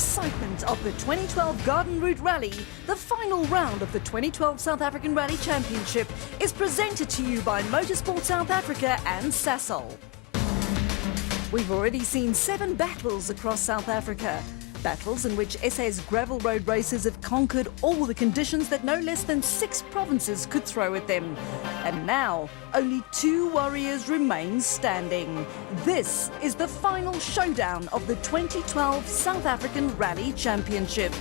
excitement of the 2012 Garden Route Rally, the final round of the 2012 South African Rally Championship is presented to you by Motorsport South Africa and Sasol. We've already seen 7 battles across South Africa. Battles in which SA's gravel road racers have conquered all the conditions that no less than 6 provinces could throw at them. And now, only 2 warriors remain standing. This is the final showdown of the 2012 South African Rally Championship.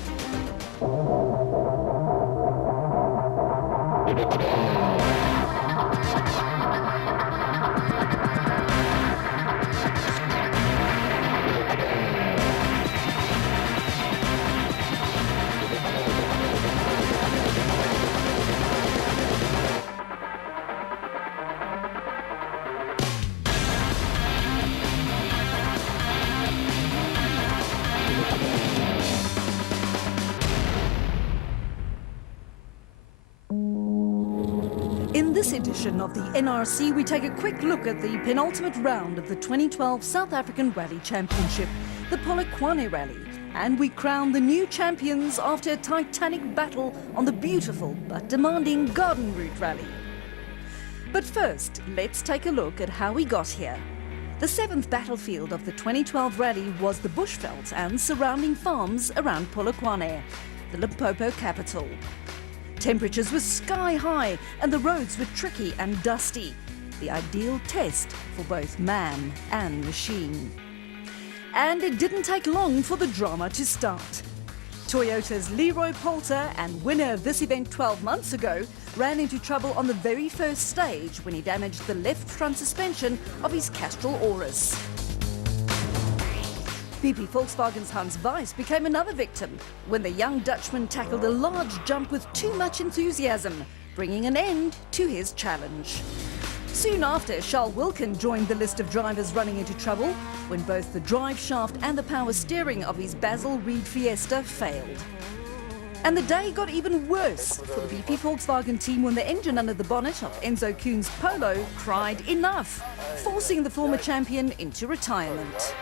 In this edition of the NRC, we take a quick look at the penultimate round of the 2012 South African Rally Championship, the Polokwane Rally, and we crown the new champions after a titanic battle on the beautiful but demanding Garden Route Rally. But first, let's take a look at how we got here. The 7th battlefield of the 2012 rally was the Bushveld and surrounding farms around Polokwane, the Limpopo capital. Temperatures were sky high and the roads were tricky and dusty, the ideal test for both man and machine. And it didn't take long for the drama to start. Toyota's Leroy Poulter, and winner of this event 12 months ago, ran into trouble on the very first stage when he damaged the left front suspension of his Castrol Auris. BP Volkswagen's Hans Weiss became another victim when the young Dutchman tackled a large jump with too much enthusiasm, bringing an end to his challenge. Soon after, Charles Wilkin joined the list of drivers running into trouble when both the drive shaft and the power steering of his Basil Reed Fiesta failed. And the day got even worse for the BP Volkswagen team when the engine under the bonnet of Enzo Kuhn's Polo cried enough, forcing the former champion into retirement.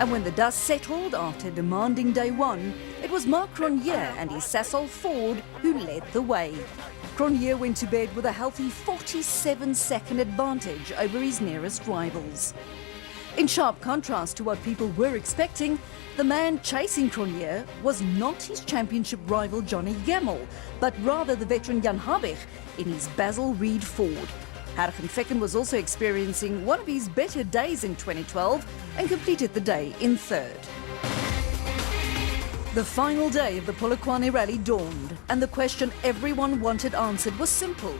And when the dust settled after a demanding day 1, it was Marc Cronje and his Sasol Ford who led the way. Cronje went to bed with a healthy 47-second advantage over his nearest rivals. In sharp contrast to what people were expecting, the man chasing Cronje was not his championship rival Johnny Gemmell, but rather the veteran Jan Habich in his Basil Reed Ford. Hargen Fecken was also experiencing one of his better days in 2012 and completed the day in 3rd. The final day of the Polokwane Rally dawned, and the question everyone wanted answered was simple.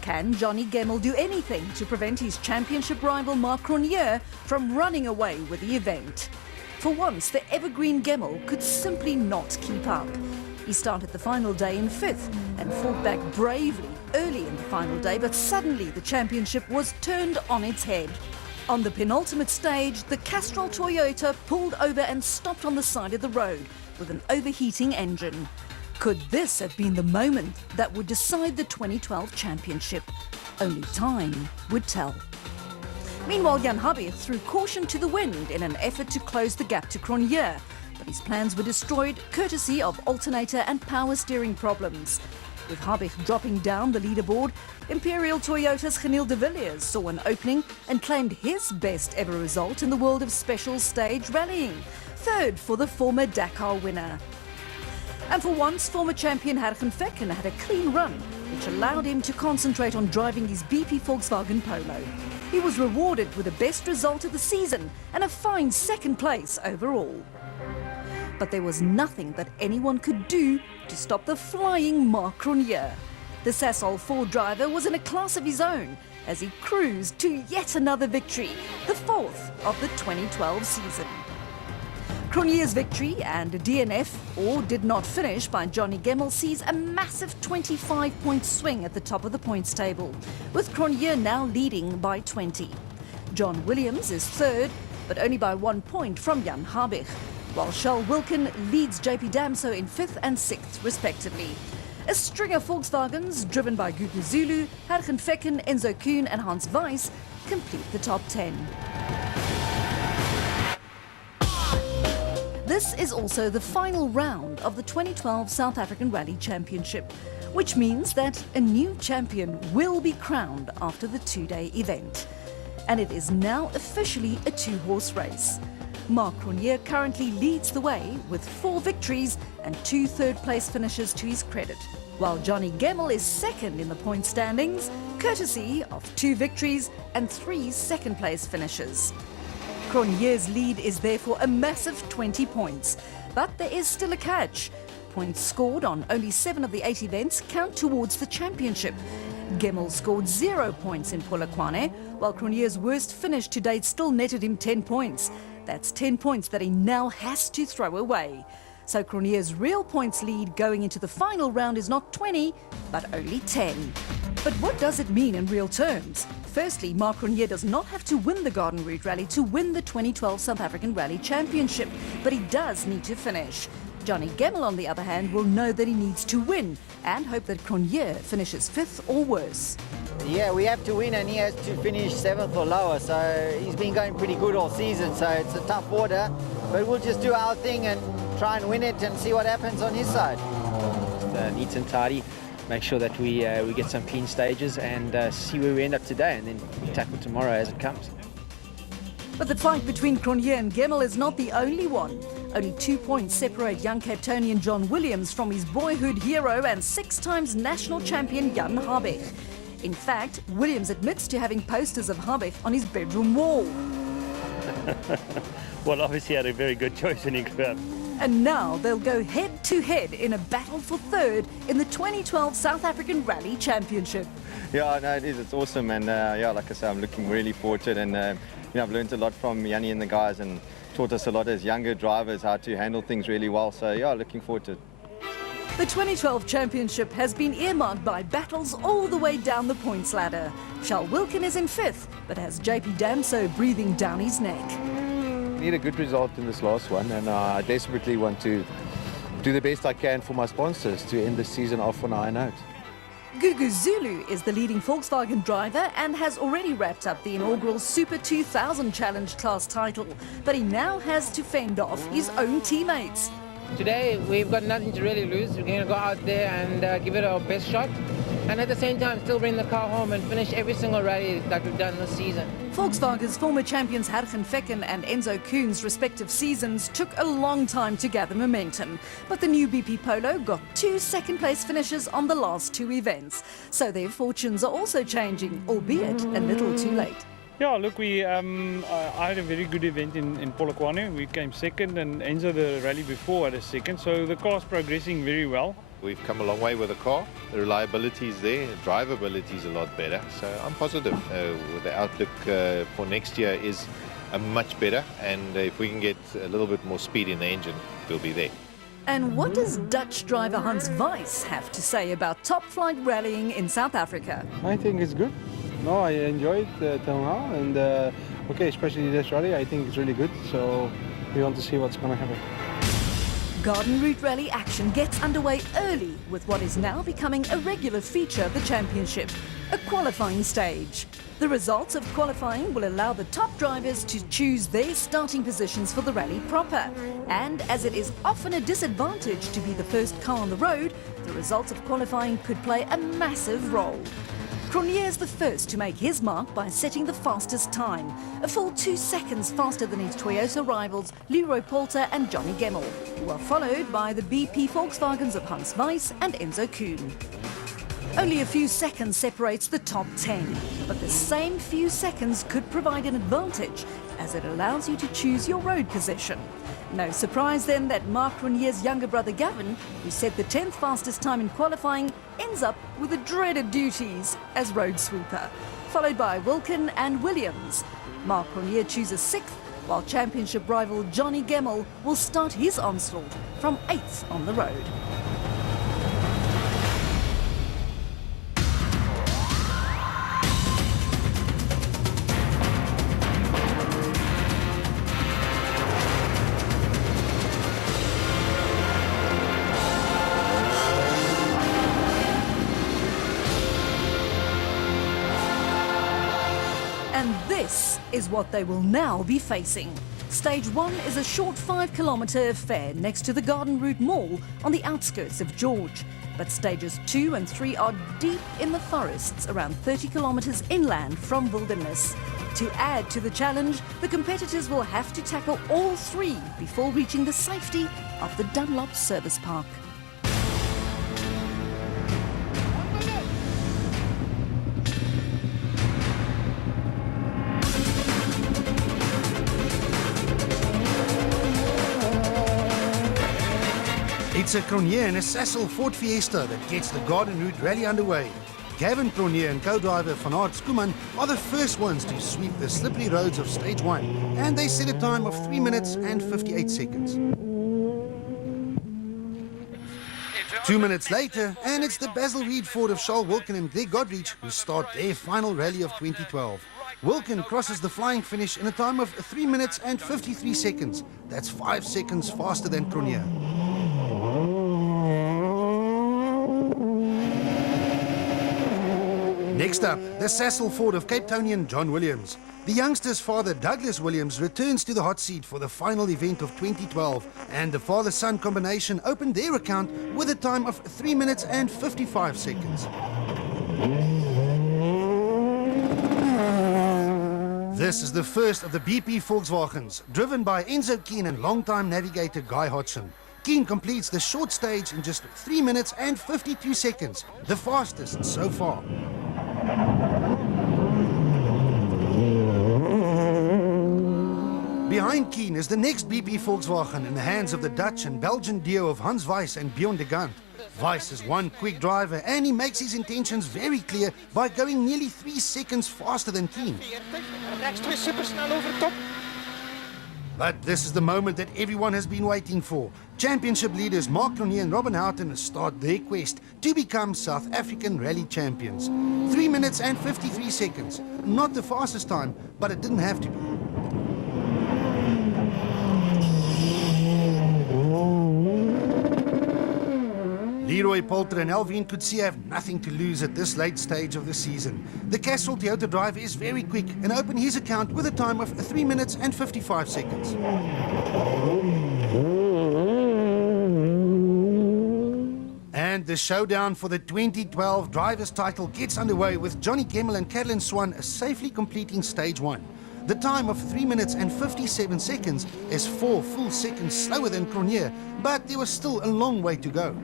Can Johnny Gemmell do anything to prevent his championship rival Marc Cronje from running away with the event? For once, the evergreen Gemmell could simply not keep up. He started the final day in 5th and fought back bravely early in the final day, but suddenly the championship was turned on its head. On the penultimate stage, the Castrol Toyota pulled over and stopped on the side of the road with an overheating engine. Could this have been the moment that would decide the 2012 championship? Only time would tell. Meanwhile, Jan Habich threw caution to the wind in an effort to close the gap to Cronje, but his plans were destroyed courtesy of alternator and power steering problems. With Habich dropping down the leaderboard, Imperial Toyota's Genil de Villiers saw an opening and claimed his best ever result in the world of special stage rallying, 3rd for the former Dakar winner. And for once, former champion Hargen Fecken had a clean run, which allowed him to concentrate on driving his BP Volkswagen Polo. He was rewarded with the best result of the season and a fine 2nd place overall. But there was nothing that anyone could do to stop the flying Marc Cronje. The Sasol Ford driver was in a class of his own as he cruised to yet another victory, the 4th of the 2012 season. Cronje's victory and a DNF, or did not finish, by Johnny Gemmell sees a massive 25-point swing at the top of the points table, with Cronje now leading by 20. John Williams is 3rd, but only by 1 point from Jan Habich, while Charles Wilkin leads JP Damso in 5th and 6th respectively. A string of Volkswagens driven by Gugu Zulu, Hargen Fecken, Enzo Kuhn and Hans Weiss complete the top 10. This This is also the final round of the 2012 South African Rally Championship, which means that a new champion will be crowned after the two-day event. And it is now officially a two-horse race. Marc Cronje currently leads the way with 4 victories and 2 third-place finishes to his credit, while Johnny Gemmell is second in the point standings, courtesy of 2 victories and 3 second-place finishes. Cronje's lead is therefore a massive 20 points, but there is still a catch. Points scored on only 7 of the 8 events count towards the championship. Gemmell scored 0 points in Polokwane, while Cronje's worst finish to date still netted him 10 points. That's 10 points that he now has to throw away. So Cronje's real points lead going into the final round is not 20, but only 10. But what does it mean in real terms? Firstly, Marc Cronje does not have to win the Garden Route Rally to win the 2012 South African Rally Championship, but he does need to finish. Johnny Gemmell, on the other hand, will know that he needs to win and hope that Cronje finishes 5th or worse. Yeah, we have to win and he has to finish 7th or lower, so he's been going pretty good all season, so it's a tough order, but we'll just do our thing and try and win it and see what happens on his side. Neat and tidy, make sure that we get some clean stages and see where we end up today, and then tackle tomorrow as it comes. But the fight between Cronje and Gemmell is not the only one. Only 2 points separate young Cape Townian John Williams from his boyhood hero and 6 times national champion Jan Habech. In fact, Williams admits to having posters of Habech on his bedroom wall. Well, obviously had a very good choice when he grew up. And now they'll go head-to-head in a battle for 3rd in the 2012 South African Rally Championship. Yeah, no, it is. It's awesome, and yeah, like I say, I'm looking really forward to it. And you know, I've learned a lot from Yanni and the guys, and taught us a lot as younger drivers how to handle things really well. So yeah, looking forward to it. The 2012 championship has been earmarked by battles all the way down the points ladder. Charles Wilkin is in 5th, but has JP Damso breathing down his neck. Need a good result in this last one, and I desperately want to do the best I can for my sponsors to end the season off on a high note. Gugu Zulu is the leading Volkswagen driver and has already wrapped up the inaugural Super 2000 Challenge class title, but he now has to fend off his own teammates. Today we've got nothing to really lose. We're going to go out there and give it our best shot, and at the same time still bring the car home and finish every single rally that we've done this season. Volkswagen's former champions Hargen Fecken and Enzo Koon's respective seasons took a long time to gather momentum, but the new BP Polo got 2 second-place finishes on the last 2 events, so their fortunes are also changing, albeit a little too late. Yeah, look, I had a very good event in Polokwane. We came second, and Enzo, the rally before, had a second, so the car's progressing very well. We've come a long way with the car. The reliability is there, drivability is a lot better, so I'm positive. The outlook for next year is much better, and if we can get a little bit more speed in the engine, we'll be there. And what does Dutch driver Hans Weiss have to say about top-flight rallying in South Africa? I think it's good. No, I enjoyed it till now, and okay, especially this rally, I think it's really good, so we want to see what's going to happen. Garden Route Rally action gets underway early with what is now becoming a regular feature of the championship, a qualifying stage. The results of qualifying will allow the top drivers to choose their starting positions for the rally proper. And as it is often a disadvantage to be the first car on the road, the results of qualifying could play a massive role. Cronje is the first to make his mark by setting the fastest time, a full 2 seconds faster than his Toyota rivals Leroy Poulter and Johnny Gemmell, who are followed by the BP Volkswagens of Hans Weiss and Enzo Koon. Only a few seconds separates the top 10, but the same few seconds could provide an advantage as it allows you to choose your road position. No surprise then that Marc Cronje's younger brother Gavin, who set the 10th fastest time in qualifying, ends up with the dreaded duties as road sweeper, followed by Wilkin and Williams. Marc Cronje chooses 6th, while championship rival Johnny Gemmell will start his onslaught from 8th on the road. And this is what they will now be facing. Stage 1 is a short 5-kilometre affair next to the Garden Route Mall on the outskirts of George. But stages 2 and 3 are deep in the forests around 30 kilometres inland from Wilderness. To add to the challenge, the competitors will have to tackle all 3 before reaching the safety of the Dunlop Service Park. It's a Cronje and a Sasol Ford Fiesta that gets the Garden Route Rally underway. Gavin Cronje and co-driver Van Aert Schoeman are the first ones to sweep the slippery roads of Stage 1, and they set a time of 3 minutes and 58 seconds. 2 minutes later, and it's the Basil Reed Ford of Charles Wilkin and Greg Godrich who start their final rally of 2012. Wilkin crosses the flying finish in a time of 3 minutes and 53 seconds. That's 5 seconds faster than Cronje. Next up, the Sasol Ford of Cape Townian John Williams. The youngster's father, Douglas Williams, returns to the hot seat for the final event of 2012, and the father-son combination opened their account with a time of 3 minutes and 55 seconds. This is the first of the BP Volkswagens, driven by Enzo Keen and longtime navigator Guy Hodgson. Keen completes the short stage in just 3 minutes and 52 seconds, the fastest so far. Behind Keen is the next BP Volkswagen in the hands of the Dutch and Belgian duo of Hans Weiss and Bjorn de Gant. Weiss is one quick driver and he makes his intentions very clear by going nearly 3 seconds faster than Keen. But this is the moment that everyone has been waiting for. Championship leaders Mark Cronje and Robin Houghton start their quest to become South African rally champions. 3 minutes and 53 seconds. Not the fastest time, but it didn't have to be. Leroy Poulter and Alvin Coetzee have nothing to lose at this late stage of the season. The Castrol Toyota driver is very quick and opened his account with a time of 3 minutes and 55 seconds. And the showdown for the 2012 driver's title gets underway with Johnny Gemmell and Caroline Swan safely completing stage 1. The time of 3 minutes and 57 seconds is 4 full seconds slower than Cronje, but there was still a long way to go.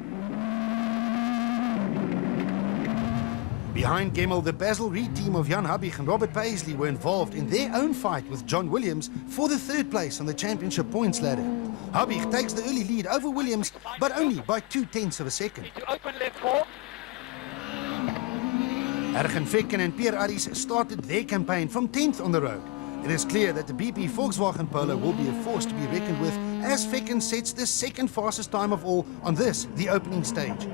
Behind Gemmell, the Basil Reed team of Jan Habig and Robert Paisley were involved in their own fight with John Williams for the 3rd place on the championship points ladder. Habig takes the early lead over Williams, but only by 0.2 of a second. Ergen Vekken and Pierre Aris started their campaign from 10th on the road. It is clear that the BP Volkswagen Polo will be a force to be reckoned with as Vekken sets the 2nd fastest time of all on this, the opening stage.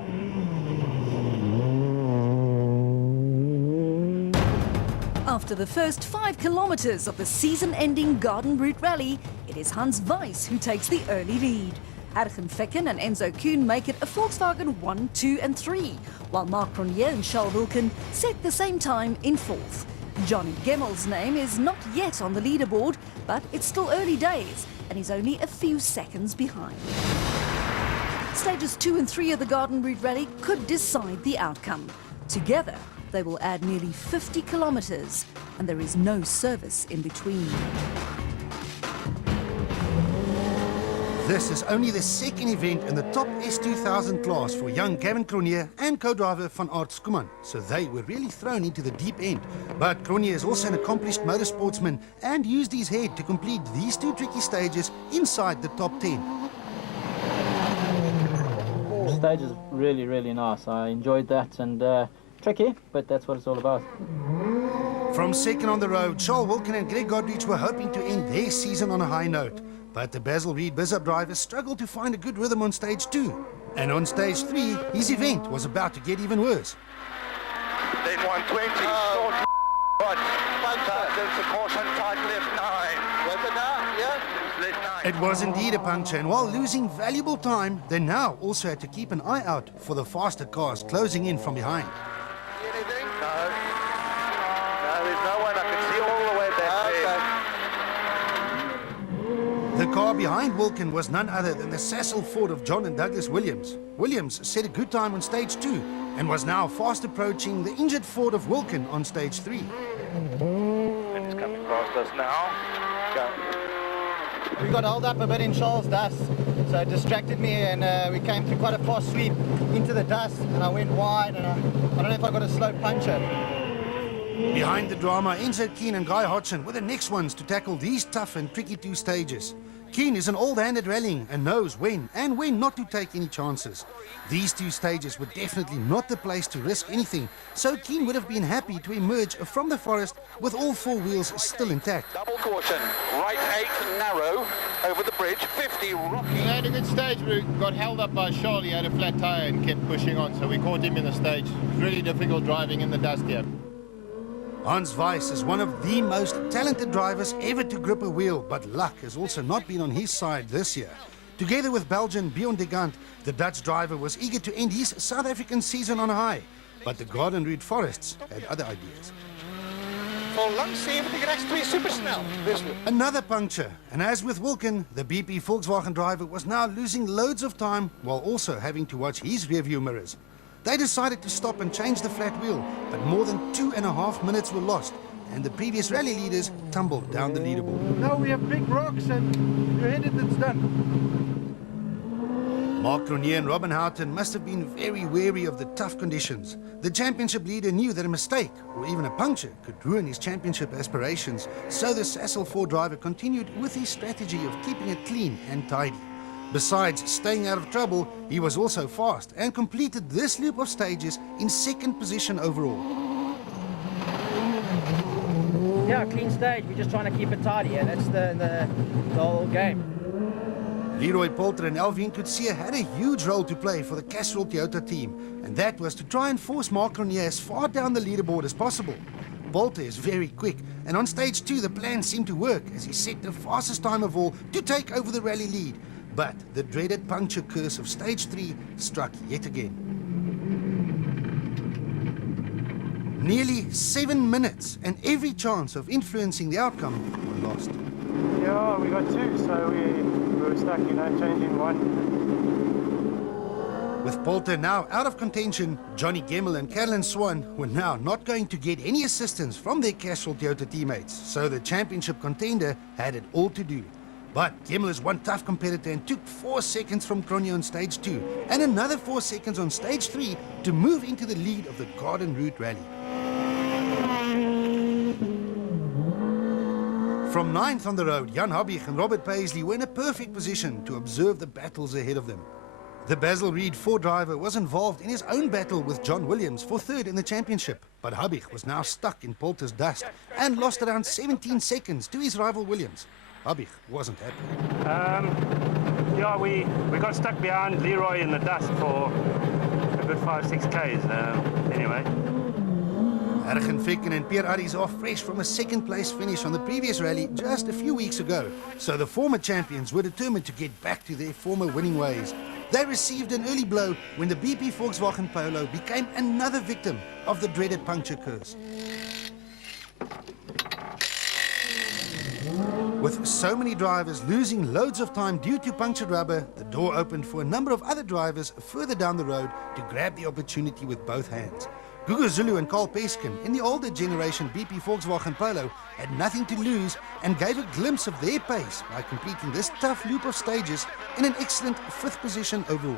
After the first 5 kilometres of the season-ending Garden Route Rally, it is Hans Weiss who takes the early lead. Ergen Vekken and Enzo Kuhn make it a Volkswagen 1, 2 and 3, while Mark Cronje and Charles Wilkin set the same time in 4th. Johnny Gemmell's name is not yet on the leaderboard, but it's still early days, and he's only a few seconds behind. Stages 2 and 3 of the Garden Route Rally could decide the outcome. Together, they will add nearly 50 kilometres, and there is no service in between. This is only the 2nd event in the top S2000 class for young Gavin Cronje and co-driver Van Aert Schoeman, so they were really thrown into the deep end. But Cronje is also an accomplished motorsportsman and used his head to complete these 2 tricky stages inside the top 10. The stage is really, really nice. I enjoyed that, and tricky, but that's what it's all about. From 2nd on the road, Charles Wilkin and Greg Godrich were hoping to end their season on a high note. But the Basil Reed Bizzup drivers struggled to find a good rhythm on stage 2. And on stage 3, his event was about to get even worse. Then 120. Right. There's a caution, tight left 9. Was it now? Yeah? Left 9. It was indeed a puncture, and while losing valuable time, they now also had to keep an eye out for the faster cars closing in from behind. Anything? No. No, there's no one. I can see all the way back there. The car behind Wilkin was none other than the Cecil Ford of John and Douglas Williams. Williams set a good time on stage 2 and was now fast approaching the injured Ford of Wilkin on stage 3. And it's coming past us now. Go. We got held up a bit in Charles' dust, so it distracted me, and we came through quite a fast sweep into the dust, and I went wide, and I don't know if I got a slow puncture. Behind the drama, Enzo Keane and Guy Hodgson were the next ones to tackle these tough and tricky 2 stages. Keane is an old-hand at rallying and knows when and when not to take any chances. These 2 stages were definitely not the place to risk anything, so Keane would have been happy to emerge from the forest with all 4 wheels still intact. Double caution. Right 8 narrow over the bridge. 50 rocky. We had a good stage. We got held up by Charles. He had a flat tire and kept pushing on, so we caught him in the stage. It was really difficult driving in the dust here. Hans Weiss is one of the most talented drivers ever to grip a wheel, but luck has also not been on his side this year. Together with Belgian Bjorn de Gant, the Dutch driver was eager to end his South African season on a high, but the Garden Route Forests had other ideas. Vol langs 70 rechts 2 supersnel. Another puncture, and as with Wilkin, the BP Volkswagen driver was now losing loads of time while also having to watch his rearview mirrors. They decided to stop and change the flat wheel, but more than 2.5 minutes were lost, and the previous rally leaders tumbled down the leaderboard. Now we have big rocks and you're headed, it's done. Mark Cronier and Robin Houghton must have been very wary of the tough conditions. The championship leader knew that a mistake, or even a puncture, could ruin his championship aspirations, so the Cecil Ford driver continued with his strategy of keeping it clean and tidy. Besides staying out of trouble, he was also fast and completed this loop of stages in 2nd position overall. Yeah, clean stage. We're just trying to keep it tidy. Yeah, that's the whole game. Leroy Poulter and Alvin Coetzee had a huge role to play for the Castrol Toyota team, and that was to try and force Mark Cronier as far down the leaderboard as possible. Poulter is very quick, and on stage 2 the plan seemed to work as he set the fastest time of all to take over the rally lead. But the dreaded puncture curse of stage 3 struck yet again. Nearly 7 minutes and every chance of influencing the outcome were lost. Yeah, we got 2, so we were stuck, changing one. With Poulter now out of contention, Johnny Gemmell and Caroline Swan were now not going to get any assistance from their Castrol Toyota teammates, so the championship contender had it all to do. But Gemmell is one tough competitor and took 4 seconds from Cronier on stage 2 and another 4 seconds on stage 3 to move into the lead of the Garden Route Rally. From 9th on the road, Jan Habig and Robert Paisley were in a perfect position to observe the battles ahead of them. The Basil Reed Ford driver was involved in his own battle with John Williams for 3rd in the championship, but Habig was now stuck in Poulter's dust and lost around 17 seconds to his rival Williams. Habig wasn't happy. Yeah, we got stuck behind Leroy in the dust for a good 5-6 Ks. Anyway. Ergen Ficken and Pierre Aries are fresh from a 2nd place finish on the previous rally just a few weeks ago, so the former champions were determined to get back to their former winning ways. They received an early blow when the BP Volkswagen Polo became another victim of the dreaded puncture curse. With so many drivers losing loads of time due to punctured rubber, the door opened for a number of other drivers further down the road to grab the opportunity with both hands. Gugu Zulu and Carl Peskin in the older generation BP Volkswagen Polo had nothing to lose and gave a glimpse of their pace by completing this tough loop of stages in an excellent 5th position overall.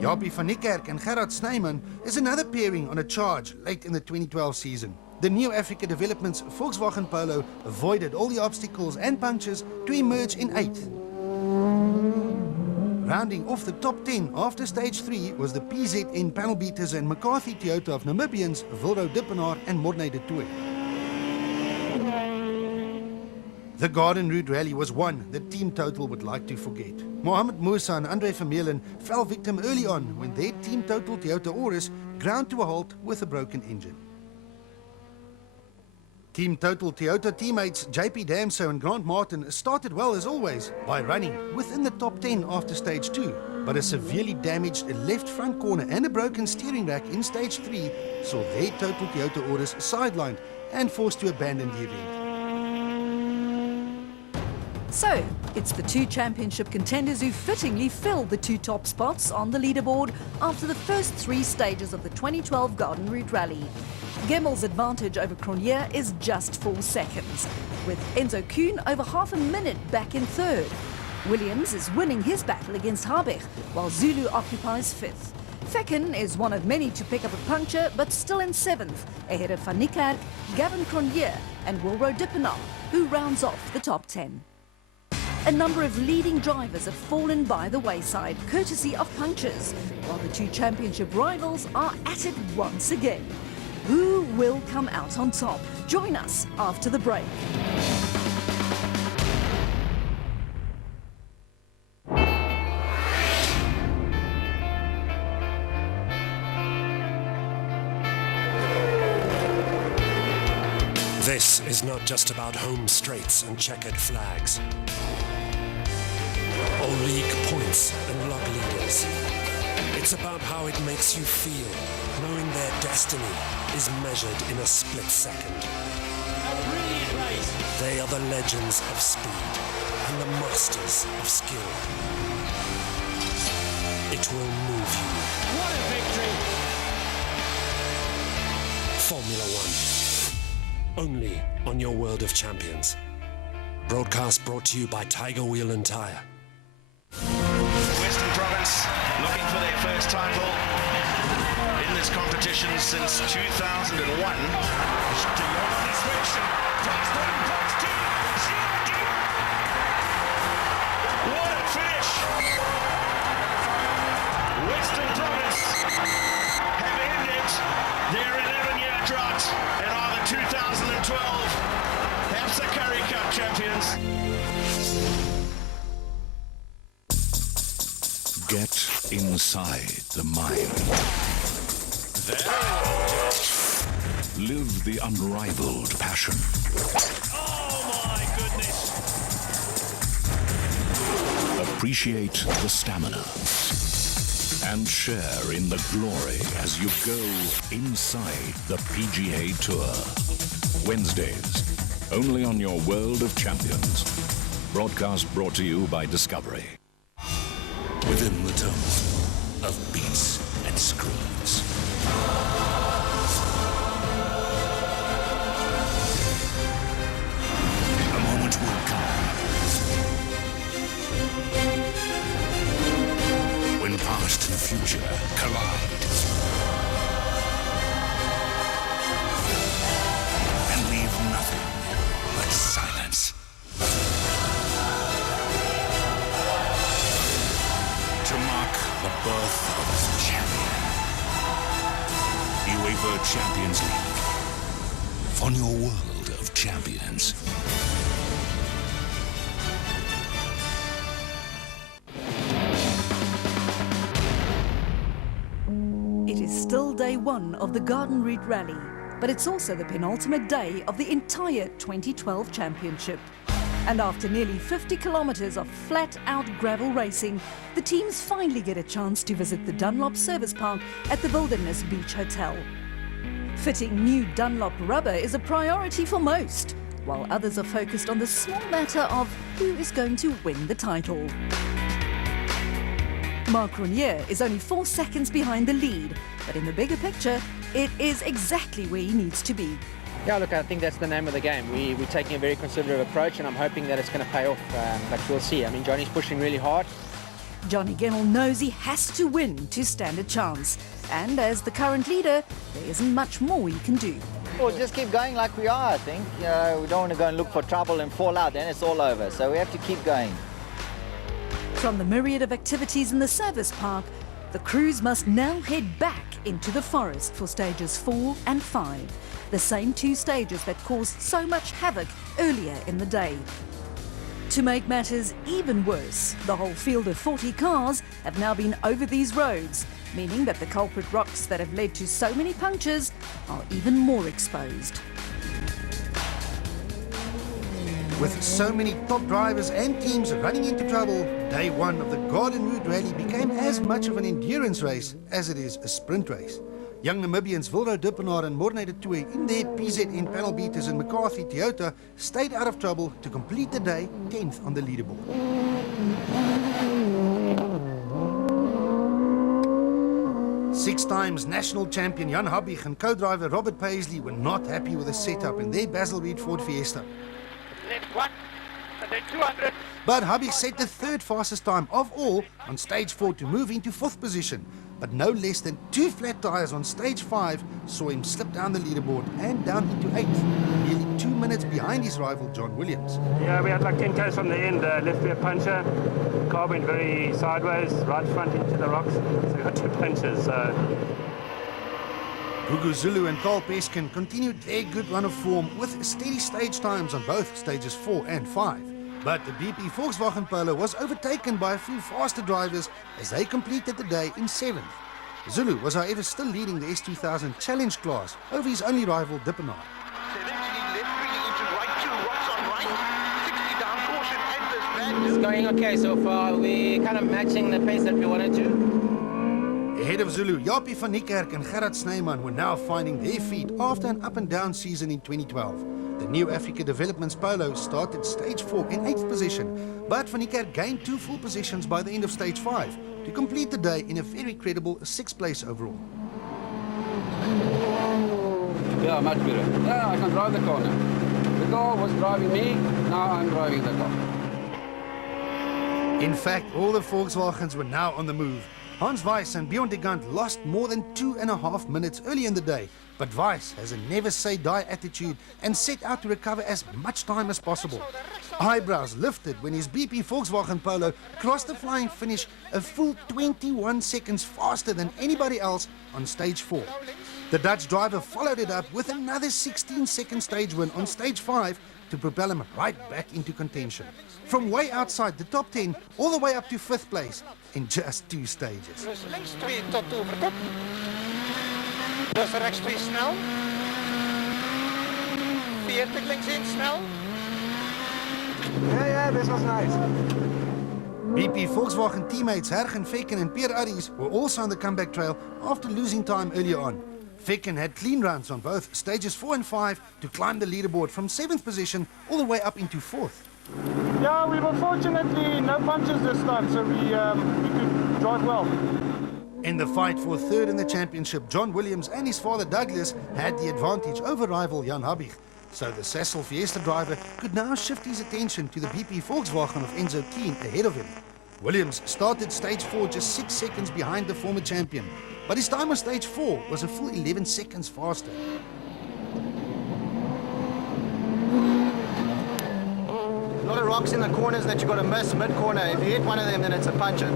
Jaapie van Niekerk and Gerard Snyman is another pairing on a charge late in the 2012 season. The New Africa Development's Volkswagen Polo avoided all the obstacles and punctures to emerge in 8th. Rounding off the top 10 after stage 3 was the PZN panel beaters and McCarthy Toyota of Namibians Wilro Dippenaar and Morne de Tooy. The Garden Route Rally was one that Team Total would like to forget. Mohamed Musa and Andre Vermeulen fell victim early on when their Team Total Toyota Auris ground to a halt with a broken engine. Team Total Toyota teammates JP Damso and Grant Martin started well as always by running within the top 10 after stage 2, but a severely damaged left front corner and a broken steering rack in stage 3 saw their Total Toyota Auris sidelined and forced to abandon the event. So, it's the two championship contenders who fittingly filled the two top spots on the leaderboard after the first three stages of the 2012 Garden Route Rally. Gemel's advantage over Cronje is just 4 seconds, with Enzo Kuhn over half a minute back in third. Williams is winning his battle against Habig, while Zulu occupies fifth. Fecken is one of many to pick up a puncture, but still in seventh, ahead of Van Niekerk, Gavin Cronje and Wilro Dippenaar, who rounds off the top 10. A number of leading drivers have fallen by the wayside, courtesy of punctures, while the two championship rivals are at it once again. Who will come out on top? Join us after the break. This is not just about home straights and checkered flags, or league points and log leaders. It's about how it makes you feel, knowing their destiny is measured in a split second. They are the legends of speed and the masters of skill. It will move you. What a victory! Formula One. Only on your World of Champions. Broadcast brought to you by Tiger Wheel and Tyre. Western Province looking for their first title in this competition since 2001. What a finish! Western Province have ended their 11-year drought and are the 2012 Hafsa Currie Cup champions. Get inside the mind. Live the unrivaled passion. Oh my goodness! Appreciate the stamina. And share in the glory as you go inside the PGA Tour. Wednesdays, only on your World of Champions. Broadcast brought to you by Discovery. Within the tone of beats and screams. A moment will come when past and future collide and leave nothing but silence. To mark the birth of a champion. UEFA Champions League. On your World of Champions. It is still day one of the Garden Route Rally, but it's also the penultimate day of the entire 2012 championship. And after nearly 50 kilometers of flat-out gravel racing, the teams finally get a chance to visit the Dunlop Service Park at the Wilderness Beach Hotel. Fitting new Dunlop rubber is a priority for most, while others are focused on the small matter of who is going to win the title. Marc Cronje is only 4 seconds behind the lead, but in the bigger picture, it is exactly where he needs to be. Yeah, look, I think that's the name of the game. We're taking a very conservative approach, and I'm hoping that it's going to pay off, but we'll see. I mean, Johnny's pushing really hard. Johnny Gemel knows he has to win to stand a chance, and as the current leader, there isn't much more he can do. We'll just keep going like we are, I think. You know, we don't want to go and look for trouble and fall out, then it's all over. So we have to keep going. From the myriad of activities in the service park, the crews must now head back into the forest for stages 4 and 5, the same 2 stages that caused so much havoc earlier in the day. To make matters even worse, the whole field of 40 cars have now been over these roads, meaning that the culprit rocks that have led to so many punctures are even more exposed. With so many top drivers and teams running into trouble, day one of the Garden Route Rally became as much of an endurance race as it is a sprint race. Young Namibians Wilro Dippenaar and Morne de Toey in their PZN panel beaters and McCarthy Toyota stayed out of trouble to complete the day 10th on the leaderboard. 6 times national champion Jan Habig and co-driver Robert Paisley were not happy with the setup in their Baselweed Ford Fiesta. Next one, and then 200. But Habig set the 3rd fastest time of all on stage 4 to move into 4th position. But no less than 2 flat tyres on stage 5 saw him slip down the leaderboard and down into 8th, nearly 2 minutes behind his rival John Williams. Yeah, we had like 10 k's from the end, left rear puncher. Car went very sideways, right front into the rocks, so we got 2 punches. Gugu Zulu and Carl Peskin continued their good run of form with steady stage times on both stages 4 and 5. But the BP Volkswagen Polo was overtaken by a few faster drivers as they completed the day in 7th. Zulu was however still leading the S2000 Challenge class over his only rival Dippenaar. It's going okay so far. We're kind of matching the pace that we wanted to. Ahead of Zulu, Japie van Niekerk and Gerard Snyman were now finding their feet after an up-and-down season in 2012. The New Africa Developments Polo started stage 4 in 8th position, but Van Niekerk gained 2 full positions by the end of stage 5 to complete the day in a very credible 6th place overall. Yeah, much better. Yeah, I can drive the car now. The car was driving me, now I'm driving the car. In fact, all the Volkswagens were now on the move. Hans Weiss and Bjorn de Gant lost more than 2.5 minutes early in the day, but Weiss has a never-say-die attitude and set out to recover as much time as possible. Eyebrows lifted when his BP Volkswagen Polo crossed the flying finish a full 21 seconds faster than anybody else on stage 4. The Dutch driver followed it up with another 16-second stage win on stage 5 to propel him right back into contention. From way outside the top 10 all the way up to 5th place in just 2 stages. Dus links 2 tot over kop. Dus rechts 2 snel. 40 links 1 snel. Yeah, this was nice. BP Volkswagen teammates Hergen Fekken and Pierre Aries were also on the comeback trail after losing time earlier on. Fekken had clean runs on both stages 4 and 5 to climb the leaderboard from 7th position all the way up into 4th. Yeah, we were fortunately no punches this time, so we could drive well. In the fight for 3rd in the championship, John Williams and his father Douglas had the advantage over rival Jan Habig. So the Cecil Fiesta driver could now shift his attention to the BP Volkswagen of Enzo Keen ahead of him. Williams started stage 4 just 6 seconds behind the former champion, but his time on stage 4 was a full 11 seconds faster. A lot of rocks in the corners that you've got to miss mid-corner. If you hit one of them, then it's a puncher.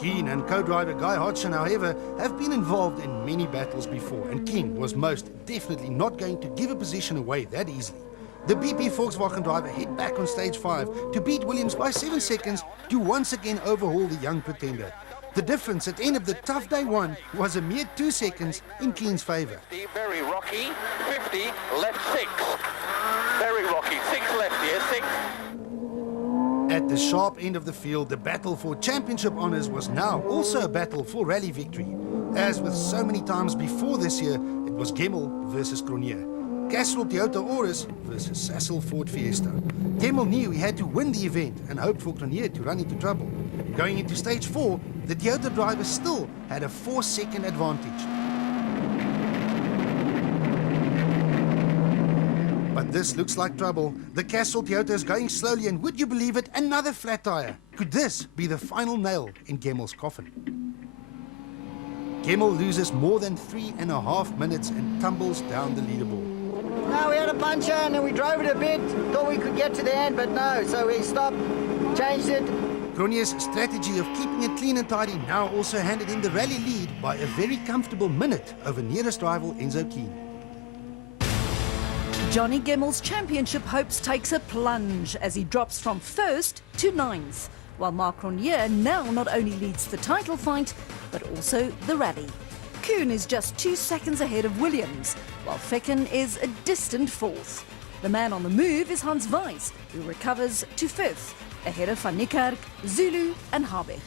Keen and co-driver Guy Hodgson, however, have been involved in many battles before, and Keen was most definitely not going to give a position away that easily. The BP Volkswagen driver hit back on stage 5 to beat Williams by 7 seconds to once again overhaul the young pretender. The difference at the end of the tough day 1 was a mere 2 seconds in Keen's favour. Very rocky, 50, left 6. Very rocky, 6 left here, 6. At the sharp end of the field, the battle for championship honours was now also a battle for rally victory. As with so many times before this year, it was Gemmel versus Cronje. Castrol Toyota Auris versus Cecil Ford Fiesta. Gemmel knew he had to win the event and hoped for Cronje to run into trouble. Going into stage 4, the Toyota driver still had a 4-second advantage. But this looks like trouble. The Castrol Toyota is going slowly, and would you believe it, another flat tire. Could this be the final nail in Gemmel's coffin? Gemmel loses more than 3.5 minutes and tumbles down the leaderboard. No, we had a puncher and then we drove it a bit. Thought we could get to the end, but no. So we stopped, changed it. Cronje's strategy of keeping it clean and tidy now also handed him the rally lead by a very comfortable minute over nearest rival Enzo Keen. Johnny Gemmel's championship hopes takes a plunge as he drops from 1st to 9th, while Marc Cronje now not only leads the title fight, but also the rally. Kuhn is just 2 seconds ahead of Williams, while Fekken is a distant 4th. The man on the move is Hans Weiss, who recovers to 5th, ahead of Van Niekerk, Zulu and Habig.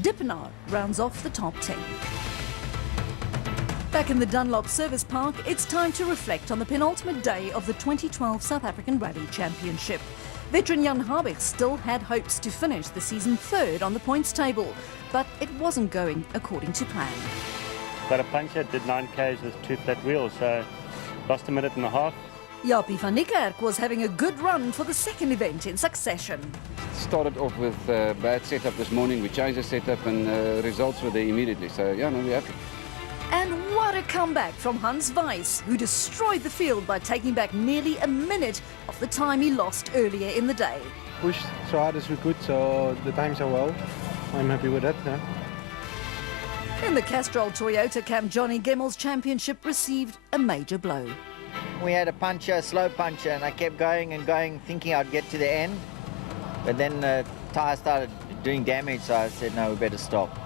Dippenaar rounds off the top 10. Back in the Dunlop Service Park, it's time to reflect on the penultimate day of the 2012 South African Rally Championship. Veteran Jan Habig still had hopes to finish the season third on the points table, but it wasn't going according to plan. Got a puncher, did 9 Ks with 2 flat wheels, so lost a minute and a half. Japie van Niekerk was having a good run for the second event in succession. Started off with a bad setup this morning. We changed the setup and results were there immediately. So, yeah, no, we're happy. And what a comeback from Hans Weiss, who destroyed the field by taking back nearly a minute of the time he lost earlier in the day. Pushed so hard as we could, so the times are well. I'm happy with that. Yeah. In the Castrol Toyota Camp, Johnny Gemmel's championship received a major blow. We had a puncher, a slow puncher, and I kept going and going, thinking I'd get to the end. But then the tyre started doing damage, so I said, no, we better stop.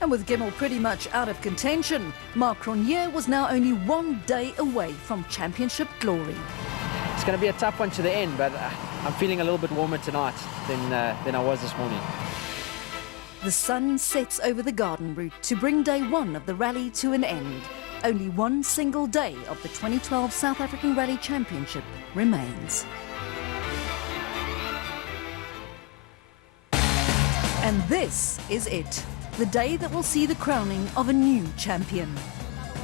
And with Gemmel pretty much out of contention, Marc Cronje was now only 1 day away from championship glory. It's going to be a tough one to the end, but I'm feeling a little bit warmer tonight than I was this morning. The sun sets over the garden route to bring day one of the rally to an end. Only one single day of the 2012 South African Rally Championship remains. And this is it, the day that will see the crowning of a new champion.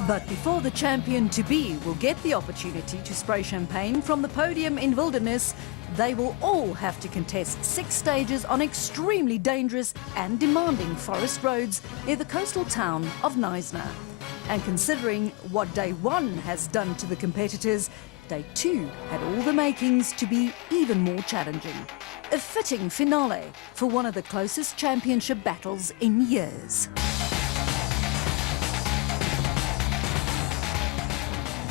But before the champion-to-be will get the opportunity to spray champagne from the podium in Wilderness, they will all have to contest 6 stages on extremely dangerous and demanding forest roads near the coastal town of Knysna. And considering what day 1 has done to the competitors, day 2 had all the makings to be even more challenging. A fitting finale for one of the closest championship battles in years.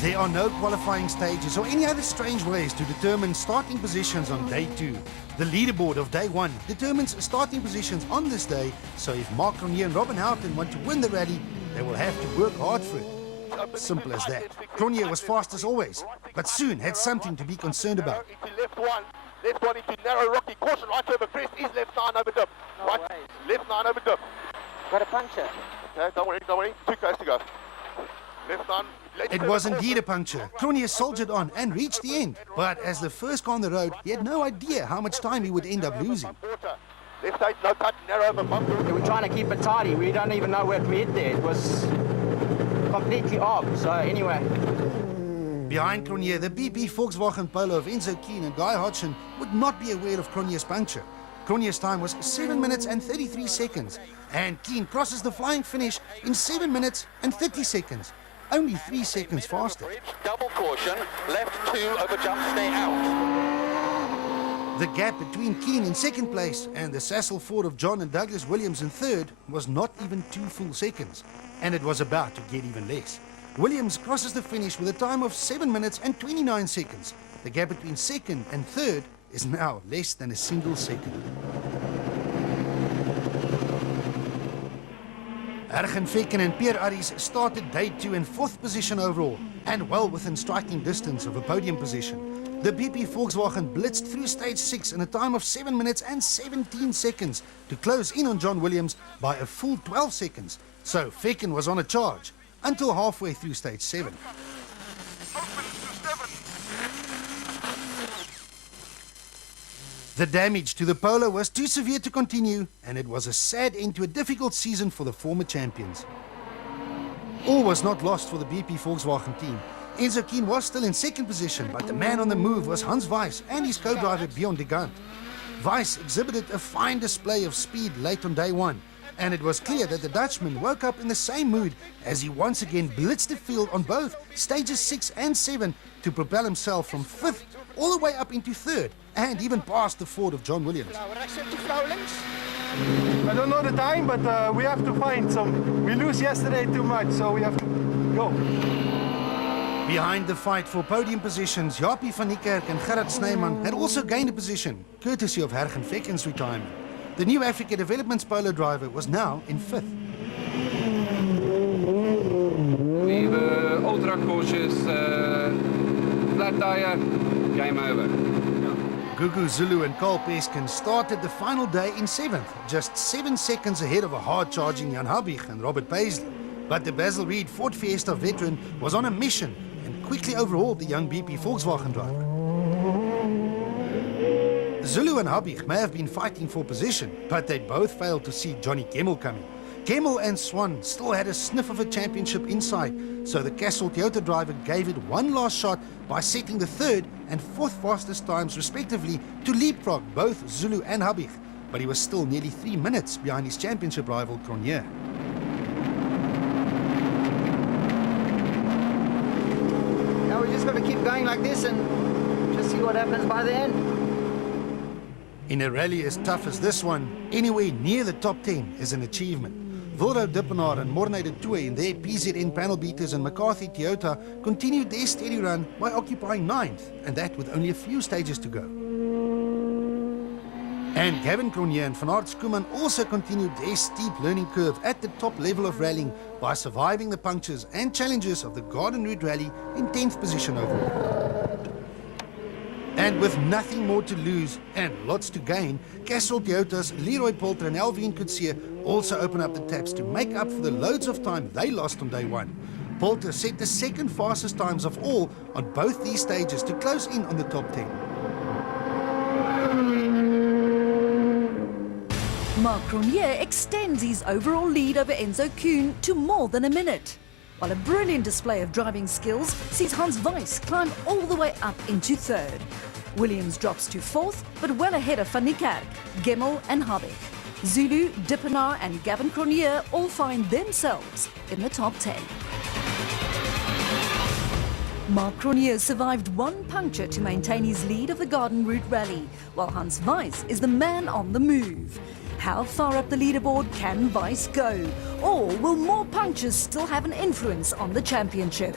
There are no qualifying stages or any other strange ways to determine starting positions on day 2. The leaderboard of day 1 determines starting positions on this day, so if Marc Cronje and Robin Houghton want to win the rally, they will have to work hard for it. Simple as that. Cronje was fast as always, but soon had something to be concerned about. Left one into narrow rocky caution, right over crest, is left 9 over dip. Right, left 9 over dip. Got a puncture. Okay, don't worry, 2 Ks to go. Left 9. It was indeed a puncture. Cronje soldiered on and reached the end, but as the first car on the road, he had no idea how much time he would end up losing. Left 8, no cut, narrow over bump. We were trying to keep it tidy. We don't even know where to hit there. It was completely off. So anyway. Behind Cronje, the BP Volkswagen Polo of Enzo Keen and Guy Hodgson would not be aware of Cronje's puncture. Cronje's time was 7 minutes and 33 seconds, and Keen crosses the flying finish in 7 minutes and 30 seconds. Only 3 seconds faster. Double caution, left 2 over jump, stay out. The gap between Keen in second place and the Sassel Ford of John and Douglas Williams in third was not even 2 full seconds, and it was about to get even less. Williams crosses the finish with a time of 7 minutes and 29 seconds. The gap between second and third is now less than a single second. Ergen Fekken and Pierre Arries started day 2 in 4th position overall, and well within striking distance of a podium position. The BP Volkswagen blitzed through stage 6 in a time of 7 minutes and 17 seconds to close in on John Williams by a full 12 seconds. So Fekken was on a charge until halfway through stage 7. The damage to the Polo was too severe to continue, and it was a sad end to a difficult season for the former champions. All was not lost for the BP Volkswagen team. Enzo Keen was still in second position, but the man on the move was Hans Weiss and his co-driver Bjorn de Gant. Weiss exhibited a fine display of speed late on day 1, and it was clear that the Dutchman woke up in the same mood as he once again blitzed the field on both stages 6 and 7 to propel himself from 5th all the way up into 3rd, and even past the Ford of John Williams. I don't know the time, but we have to find some. We lose yesterday too much, so we have to go. Behind the fight for podium positions, Japie van Niekerk and Gerard Snyman had also gained a position, courtesy of Ergen Fekken's retirement. The new Africa Developments Polo driver was now in 5th. We were ultra cautious, flat tire, game over. Gugu Zulu and Carl Peskin started the final day in 7th, just 7 seconds ahead of a hard-charging Jan Habig and Robert Paisley. But the Basil Reed Ford Fiesta veteran was on a mission and quickly overhauled the young BP Volkswagen driver. Zulu and Habig may have been fighting for position, but they both failed to see Johnny Gemmell coming. Gemmell and Swan still had a sniff of a championship inside, so the Castrol Toyota driver gave it one last shot by setting the third and fourth fastest times respectively to leapfrog both Zulu and Habig, but he was still nearly 3 minutes behind his championship rival Cronje. Now we're just going to keep going like this and just see what happens by the end. In a rally as tough as this one, anywhere near the top 10 is an achievement. Wildo Dippenaar and Morne de Toey in their PZN panel beaters and McCarthy Toyota continued their steady run by occupying 9th, and that with only a few stages to go. And Gavin Cronje and Van Aert Schoeman also continued their steep learning curve at the top level of rallying by surviving the punctures and challenges of the Garden Route Rally in 10th position overall. And with nothing more to lose and lots to gain, Castrol Toyota's Leroy Poulter and Alvin Coetzee also open up the taps to make up for the loads of time they lost on day one. Poulter set the second fastest times of all on both these stages to close in on the top 10. Marc Cronje extends his overall lead over Enzo Kuhn to more than a minute, while a brilliant display of driving skills sees Hans Weiss climb all the way up into third. Williams drops to fourth, but well ahead of Van Niekerk, Gemmell and Habig. Zulu, Dippenaar and Gavin Cronje all find themselves in the top 10. Marc Cronje survived one puncture to maintain his lead of the Garden Route Rally, while Hans Weiss is the man on the move. How far up the leaderboard can Weiss go? Or will more punctures still have an influence on the championship?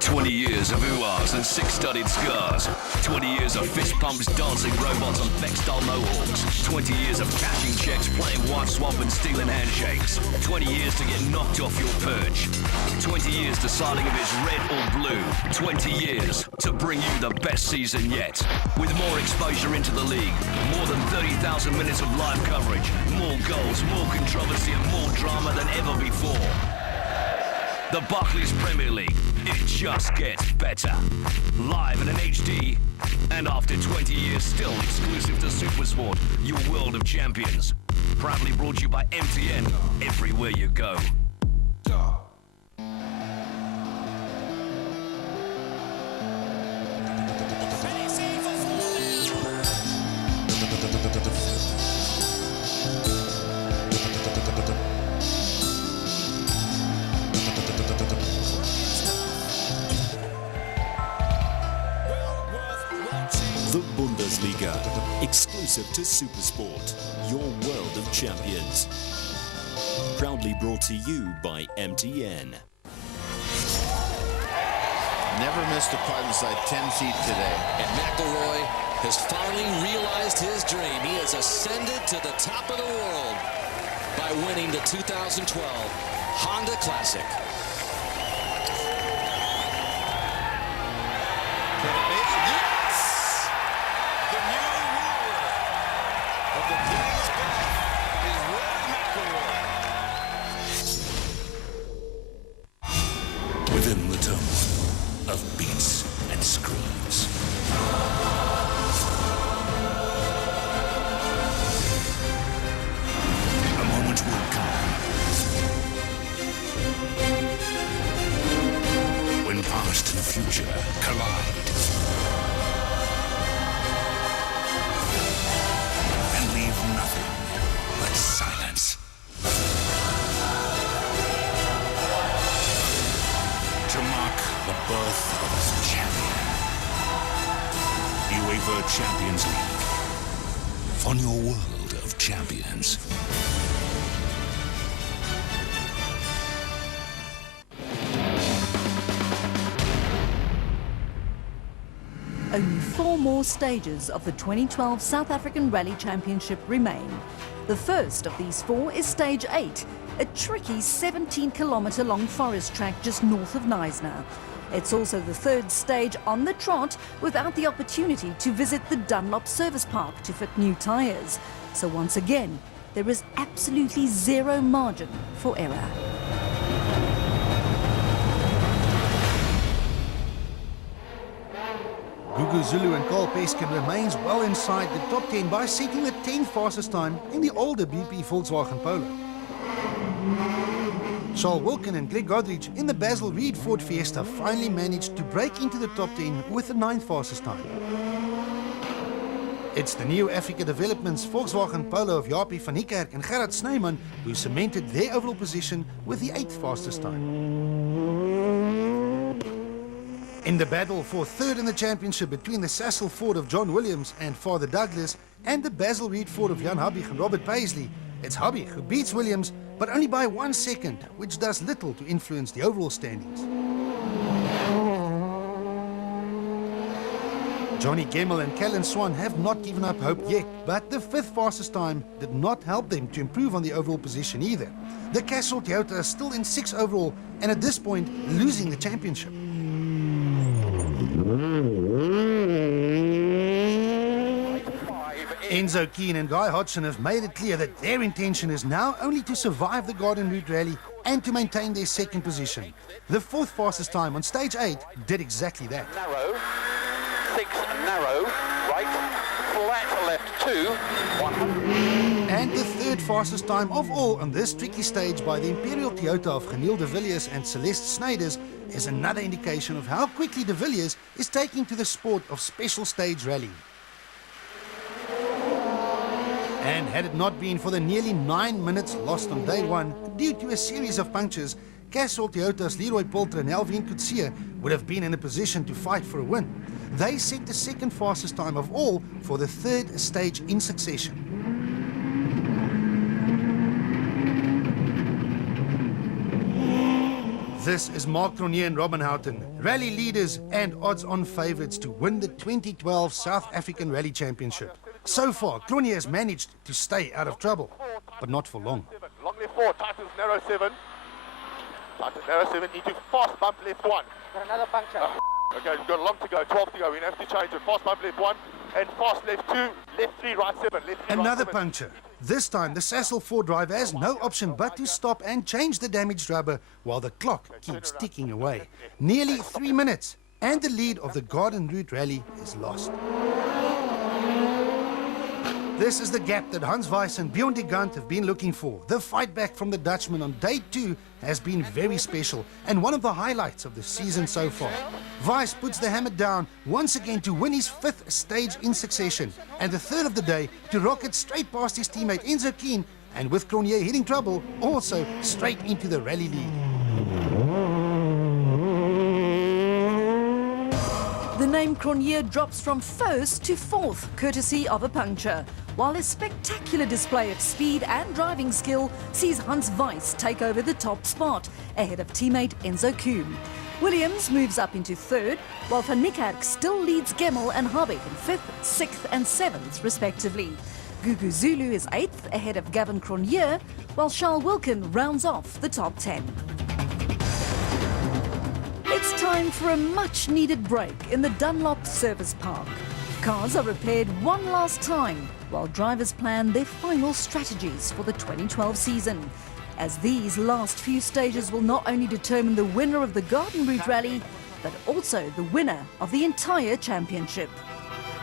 20 years of ooh-ahs and 6 studded scars. 20 years of fist pumps, dancing robots and Beck-style mohawks. 20 years of cashing checks, playing white swamp and stealing handshakes. 20 years to get knocked off your perch. 20 years deciding if it's red or blue. 20 years to bring you the best season yet. With more exposure into the league, more than 30,000 minutes of live coverage, more goals, more controversy and more drama than ever before. The Barclays Premier League, it just gets better. Live in an HD, and after 20 years, still exclusive to SuperSport, your world of champions. Proudly brought to you by MTN, everywhere you go. The Bundesliga, exclusive to SuperSport, your world of champions. Proudly brought to you by MTN. Never missed a party inside 10 feet today. And McElroy has finally realized his dream. He has ascended to the top of the world by winning the 2012 Honda Classic. Can it be? Yes! The new ruler of the British is Rory McIlroy. Within the tone of beats and screams. A moment will come when past and future collide and leave nothing but silence. To mark the birth of a champion. UEFA Champions League. On your world of champions. Only 4 more stages of the 2012 South African Rally Championship remain. The first of these 4 is Stage 8, a tricky 17-kilometre long forest track just north of Knysna. It's also the third stage on the trot without the opportunity to visit the Dunlop Service Park to fit new tyres. So once again, there is absolutely zero margin for error. Gugu Zulu and Carl Peskin remains well inside the top 10 by setting the 10th fastest time in the older BP Volkswagen Polo. Charles Wilkin and Greg Godrich in the Basil Reed Ford Fiesta finally managed to break into the top 10 with the 9th fastest time. It's the new Africa Developments Volkswagen Polo of Japie van Niekerk and Gerard Snyman who cemented their overall position with the 8th fastest time. In the battle for third in the championship between the Cecil Ford of John Williams and Father Douglas and the Basil Reed Ford of Jan Habig and Robert Paisley, it's Habig who beats Williams, but only by 1 second, which does little to influence the overall standings. Johnny Gemmell and Callan Swan have not given up hope yet, but the 5th fastest time did not help them to improve on the overall position either. The Castrol Toyota is still in 6th overall and at this point losing the championship. Enzo Keane and Guy Hodgson have made it clear that their intention is now only to survive the Garden Route Rally and to maintain their 2nd position. The 4th fastest time on stage 8 did exactly that. Narrow, 6 narrow, right, flat left 2, 100. And the 3rd fastest time of all on this tricky stage by the Imperial Toyota of Geniel de Villiers and Celeste Snyders is another indication of how quickly de Villiers is taking to the sport of special stage rallying. And had it not been for the nearly 9 minutes lost on day 1 due to a series of punctures, Castrol Toyota's Leroy Poulter and Alvin Coetzee would have been in a position to fight for a win. They set the 2nd fastest time of all for the 3rd stage in succession. This is Marc Cronje and Robin Houghton, rally leaders and odds-on favourites to win the 2012 South African Rally Championship. So far, Cronje has managed to stay out of trouble, but not for long. Long left 4, tightens narrow 7. Tightens narrow 7, into fast bump left 1. Got another puncture. Okay, we've got a long to go, 12 to go. We have to change it. Fast bump left 1 and fast left 2, left 3, right 7, left 3, Another right 7. puncture. This time, the Cecil Ford driver has no option but to stop and change the damaged rubber while the clock keeps ticking away. Nearly 3 minutes, and the lead of the Garden Route Rally is lost. This is the gap that Hans Weiss and Bjorn de Gant have been looking for. The fight back from the Dutchman on day 2 has been very special and one of the highlights of the season so far. Weiss puts the hammer down once again to win his 5th stage in succession and the 3rd of the day to rocket straight past his teammate Enzo Keane and with Cronje hitting trouble, also straight into the rally lead. The name Cronje drops from 1st to 4th, courtesy of a puncture, while a spectacular display of speed and driving skill sees Hans Weiss take over the top spot, ahead of teammate Enzo Kuhn. Williams moves up into 3rd, while Van Niekerk still leads Gemmell and Habig in 5th, 6th and 7th, respectively. Gugu Zulu is 8th, ahead of Gavin Cronje, while Charles Wilkin rounds off the top 10. It's time for a much-needed break in the Dunlop Service Park. Cars are repaired one last time, while drivers plan their final strategies for the 2012 season, as these last few stages will not only determine the winner of the Garden Route Rally, but also the winner of the entire championship.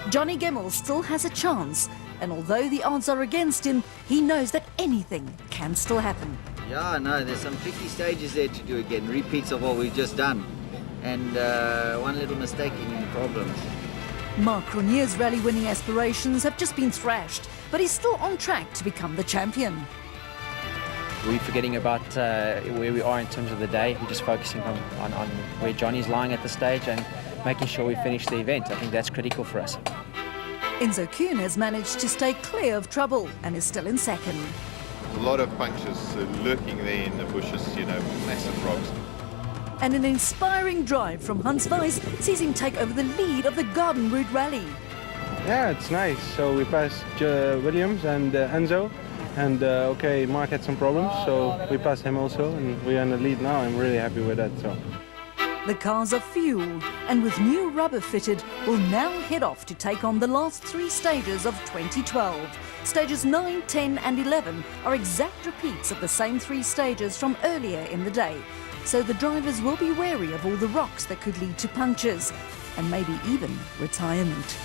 Johnny Gemmell still has a chance, and although the odds are against him, he knows that anything can still happen. Yeah, no, there's some tricky stages there to do again, repeats of what we've just done, and one little mistake in problems. Marc Cronje's rally-winning aspirations have just been thrashed, but he's still on track to become the champion. We're forgetting about where we are in terms of the day. We're just focusing on where Johnny's lying at the stage and making sure we finish the event. I think that's critical for us. Enzo Kuhn has managed to stay clear of trouble and is still in 2nd. A lot of punctures lurking there in the bushes, you know, massive rocks. And an inspiring drive from Hans Weiss sees him take over the lead of the Garden Route Rally. Yeah, it's nice. So we passed Williams and Enzo, and okay, Mark had some problems, so we passed him also, and we're in the lead now. I'm really happy with that. So. The cars are fueled and with new rubber fitted will now head off to take on the last 3 stages of 2012. Stages 9, 10 and 11 are exact repeats of the same 3 stages from earlier in the day. So the drivers will be wary of all the rocks that could lead to punctures and maybe even retirement.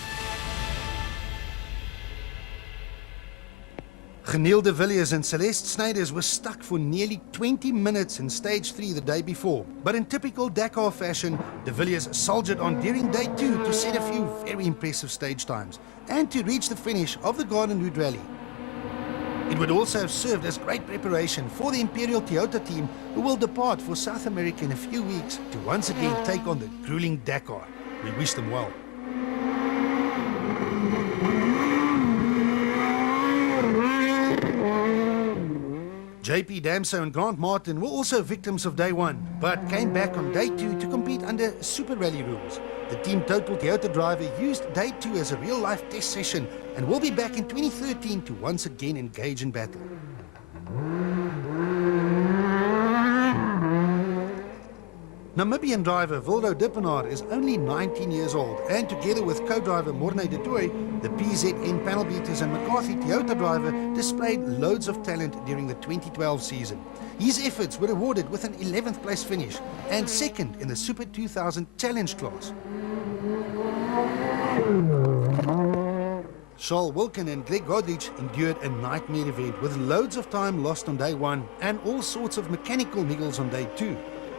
Geniel de Villiers and Celeste Snyders were stuck for nearly 20 minutes in stage 3 the day before. But in typical Dakar fashion, de Villiers soldiered on during day 2 to set a few very impressive stage times and to reach the finish of the Garden Route Rally. It would also have served as great preparation for the Imperial Toyota team, who will depart for South America in a few weeks to once again take on the grueling Dakar. We wish them well. JP Damso and Grant Martin were also victims of day 1, but came back on day 2 to compete under Super Rally rules. The Team Total Toyota driver used day 2 as a real-life test session and will be back in 2013 to once again engage in battle. Namibian driver Wildo Dippenaar is only 19 years old, and together with co-driver Morne de Tooy, the PZN panel beaters and McCarthy Toyota driver displayed loads of talent during the 2012 season. His efforts were rewarded with an 11th place finish and 2nd in the Super 2000 Challenge class. Charles Wilken and Greg Godrich endured a nightmare event with loads of time lost on day 1 and all sorts of mechanical niggles on day 2.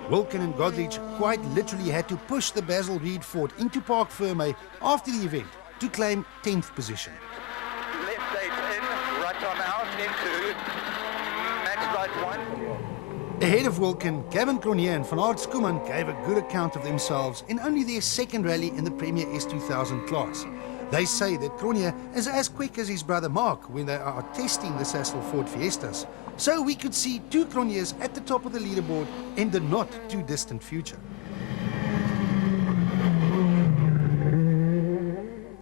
Wilken and Godrich quite literally had to push the Basil Reed Ford into Parc Ferme after the event to claim 10th position. Left 8 in, right arm out into max right 1. Ahead of Wilken, Gavin Cronje and Van Aert Schoeman gave a good account of themselves in only their 2nd rally in the Premier S2000 class. They say that Cronje is as quick as his brother Mark when they are testing the Sassel Ford Fiestas. So we could see 2 Cronjes at the top of the leaderboard in the not too distant future.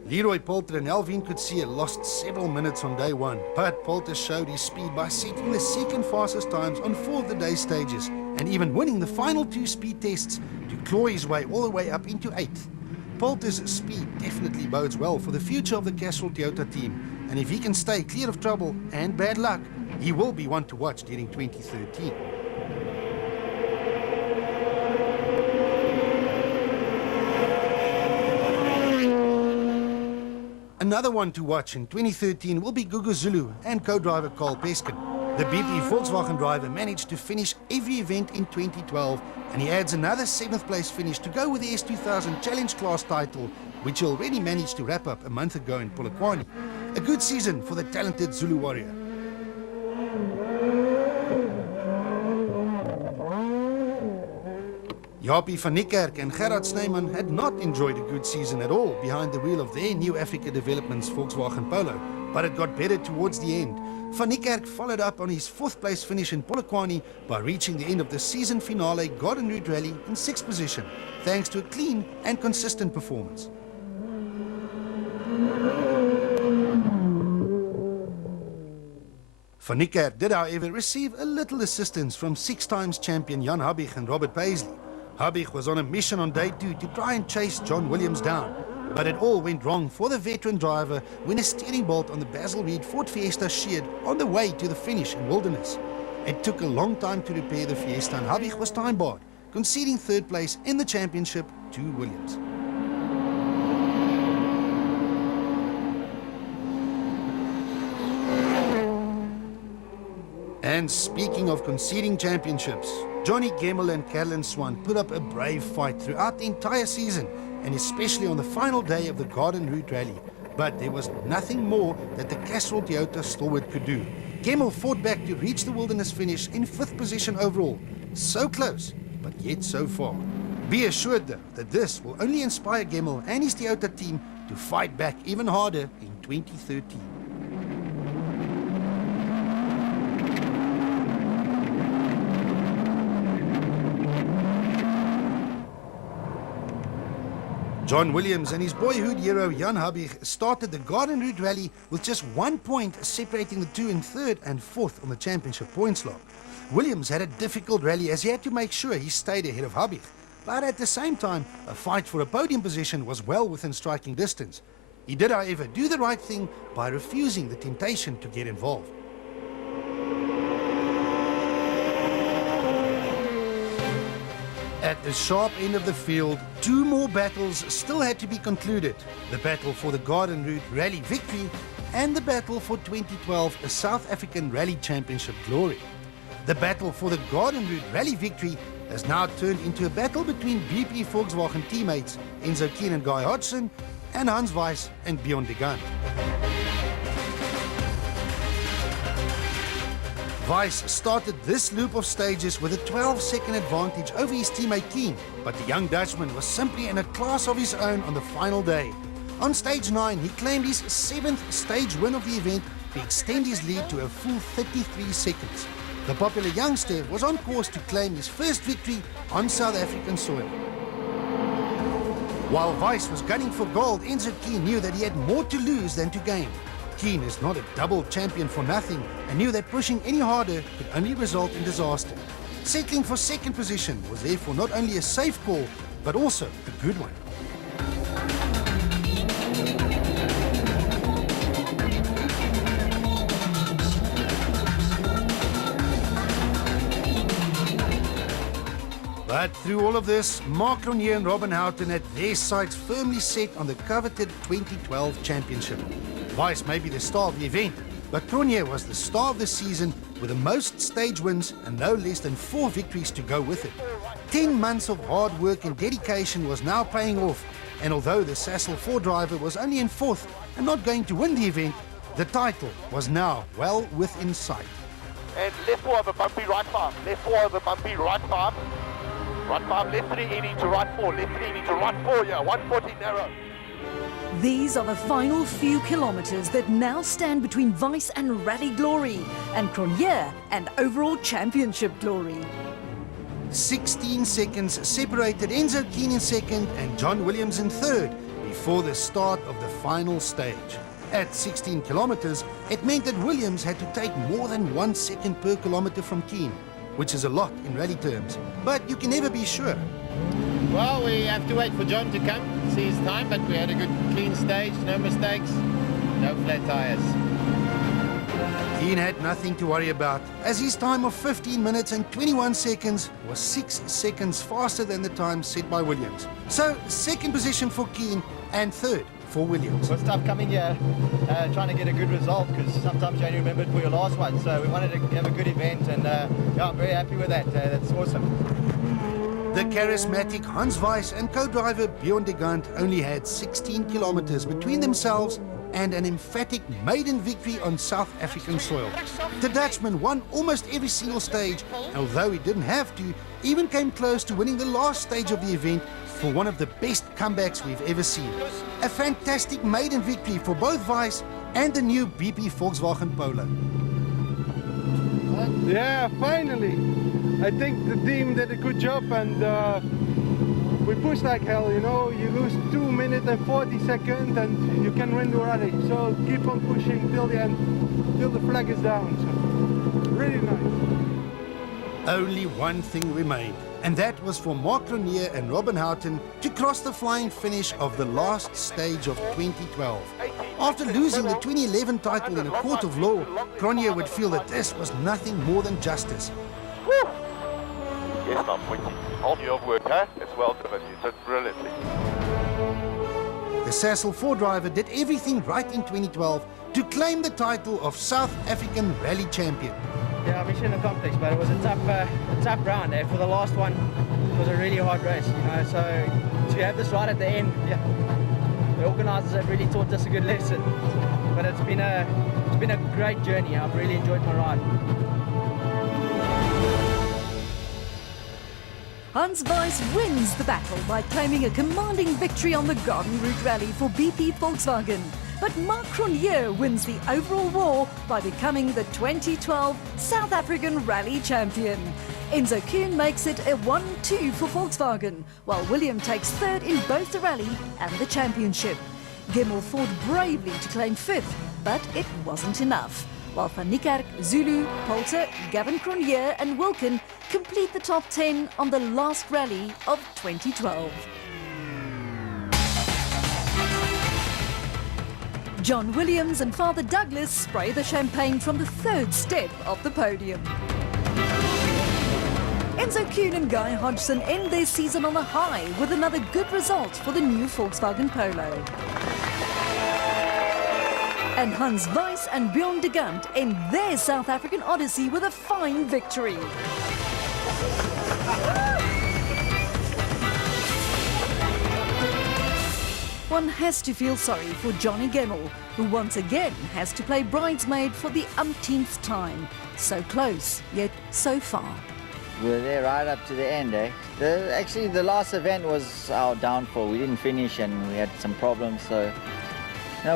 Leroy Poulter and Alvin Coetzee lost several minutes on day 1, but Poulter showed his speed by setting the 2nd fastest times on 4 of the day stages and even winning the final 2 speed tests to claw his way all the way up into 8th. Poulter's speed definitely bodes well for the future of the Castrol Toyota team, and if he can stay clear of trouble and bad luck, he will be one to watch during 2013. Another one to watch in 2013 will be Gugu Zulu and co-driver Carl Peskin. The BP Volkswagen driver managed to finish every event in 2012, and he adds another 7th place finish to go with the S2000 Challenge class title, which he already managed to wrap up a month ago in Polokwane. A good season for the talented Zulu warrior. Japie van Niekerk and Gerard Snyman had not enjoyed a good season at all behind the wheel of their new Africa Developments Volkswagen Polo, but it got better towards the end. Van Niekerk followed up on his 4th place finish in Polokwane by reaching the end of the season finale Garden Route Rally in 6th position, thanks to a clean and consistent performance. Van Niekerk did, however, receive a little assistance from 6-times champion Jan Habig and Robert Paisley. Habig was on a mission on day 2 to try and chase John Williams down, but it all went wrong for the veteran driver when a steering bolt on the Basil Reed Ford Fiesta sheared on the way to the finish in Wilderness. It took a long time to repair the Fiesta and Habig was time barred, conceding 3rd place in the championship to Williams. And speaking of conceding championships, Johnny Gemmel and Caroline Swan put up a brave fight throughout the entire season, and especially on the final day of the Garden Route Rally. But there was nothing more that the Castrol Toyota stalwart could do. Gemmel fought back to reach the Wilderness finish in 5th position overall. So close, but yet so far. Be assured though that this will only inspire Gemmel and his Toyota team to fight back even harder in 2013. John Williams and his boyhood hero Jan Habig started the Garden Route Rally with just 1 point separating the two in 3rd and 4th on the championship points log. Williams had a difficult rally as he had to make sure he stayed ahead of Habig, but at the same time, a fight for a podium position was well within striking distance. He did, however, do the right thing by refusing the temptation to get involved. At the sharp end of the field, two more battles still had to be concluded. The battle for the Garden Route Rally victory and the battle for 2012 South African Rally Championship glory. The battle for the Garden Route Rally victory has now turned into a battle between BP Volkswagen teammates Enzo Keen and Guy Hodgson and Hans Weiss and Bjorn de Gant. Weiss started this loop of stages with a 12-second advantage over his teammate Keen, but the young Dutchman was simply in a class of his own on the final day. On stage 9, he claimed his 7th stage win of the event to extend his lead to a full 33 seconds. The popular youngster was on course to claim his first victory on South African soil. While Weiss was gunning for gold, Enzo Keen knew that he had more to lose than to gain. Keen is not a double champion for nothing and knew that pushing any harder could only result in disaster. Settling for second position was therefore not only a safe call, but also a good one. But through all of this, Marc Cronje and Robin Houghton had their sights firmly set on the coveted 2012 championship. Weiss may be the star of the event, but Cronje was the star of the season with the most stage wins and no less than 4 victories to go with it. 10 months of hard work and dedication was now paying off, and although the Sassel 4 driver was only in 4th and not going to win the event, the title was now well within sight. And left 4 over bumpy, right 5. Left 4 over bumpy, right 5. Right 5, left 3 in into right 4. Left 3 in into right 4, yeah, 140 narrow. These are the final few kilometres that now stand between Weiss and Rally glory, and Cronje and overall championship glory. 16 seconds separated Enzo Keen in second and John Williams in third before the start of the final stage. At 16 kilometres, it meant that Williams had to take more than 1 second per kilometre from Keen, which is a lot in rally terms, but you can never be sure. Well, we have to wait for John to come, see his time, but we had a good clean stage, no mistakes, no flat tyres. Keen had nothing to worry about, as his time of 15 minutes and 21 seconds was 6 seconds faster than the time set by Williams. So, second position for Keen and third for Williams. It was tough coming here, trying to get a good result, because sometimes you only remember it for your last one. So we wanted to have a good event, and yeah, I'm very happy with that. That's awesome. The charismatic Hans Weiss and co-driver Bjorn de Gant only had 16 kilometres between themselves and an emphatic maiden victory on South African soil. The Dutchman won almost every single stage, although he didn't have to, even came close to winning the last stage of the event for one of the best comebacks we've ever seen. A fantastic maiden victory for both Weiss and the new BP Volkswagen Polo. Yeah, finally! I think the team did a good job, and we pushed like hell, you know. You lose 2 minutes and 40 seconds and you can win the rally. So keep on pushing till the end, till the flag is down. So, really nice. Only one thing remained, and that was for Marc Cronje and Robin Houghton to cross the flying finish of the last stage of 2012. After losing the 2011 title in a court of law, Cronje would feel that this was nothing more than justice. Woo! Yes, I'm with you. All your work, huh? It's well done. You did brilliantly. The Sassel 4 driver did everything right in 2012 to claim the title of South African Rally Champion. Yeah, mission accomplished, but it was a tough round. For the last one, it was a really hard race, you know. So to have this right at the end, yeah, the organisers have really taught us a good lesson. But it's been a great journey. I've really enjoyed my ride. Hans Weiss wins the battle by claiming a commanding victory on the Garden Route Rally for BP Volkswagen. But Marc Cronje wins the overall war by becoming the 2012 South African Rally Champion. Enzo Keen makes it a 1-2 for Volkswagen, while William takes third in both the rally and the championship. Gemmell fought bravely to claim 5th, but it wasn't enough. while Van Niekerk, Zulu, Poulter, Gavin Cronje and Wilkin complete the top 10 on the last rally of 2012. John Williams and Father Douglas spray the champagne from the third step of the podium. Enzo Kuhn and Guy Hodgson end their season on a high with another good result for the new Volkswagen Polo. And Hans Weiss and Bjorn de Gant end their South African odyssey with a fine victory. One has to feel sorry for Johnny Gemmell, who once again has to play bridesmaid for the umpteenth time. So close, yet so far. We were there right up to the end, eh? Actually, the last event was our downfall. We didn't finish and we had some problems. So,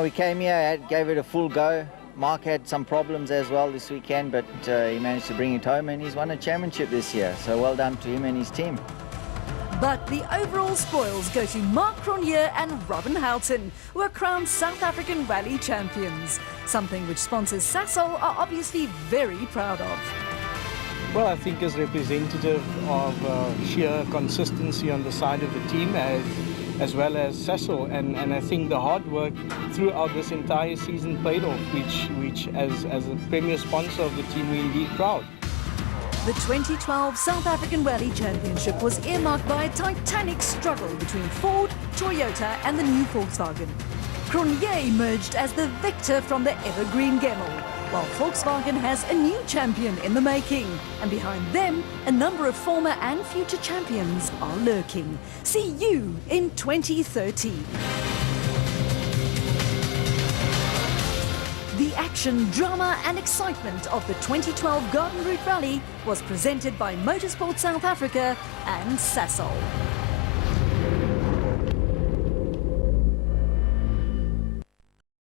we came here, gave it a full go. Mark had some problems as well this weekend, but he managed to bring it home and he's won a championship this year. So well done to him and his team. But the overall spoils go to Mark Cronje and Robin Houghton, who are crowned South African Rally champions, something which sponsors Sasol are obviously very proud of. Well, I think is representative of sheer consistency on the side of the team as well as Sasol, and I think the hard work throughout this entire season paid off, which as a premier sponsor of the team we're indeed proud. The 2012 South African Rally Championship was earmarked by a titanic struggle between Ford, Toyota and the new Volkswagen. Cronje emerged as the victor from the evergreen Gemmell, while Volkswagen has a new champion in the making. And behind them, a number of former and future champions are lurking. See you in 2030. The action, drama and excitement of the 2012 Garden Route Rally was presented by Motorsport South Africa and Sasol.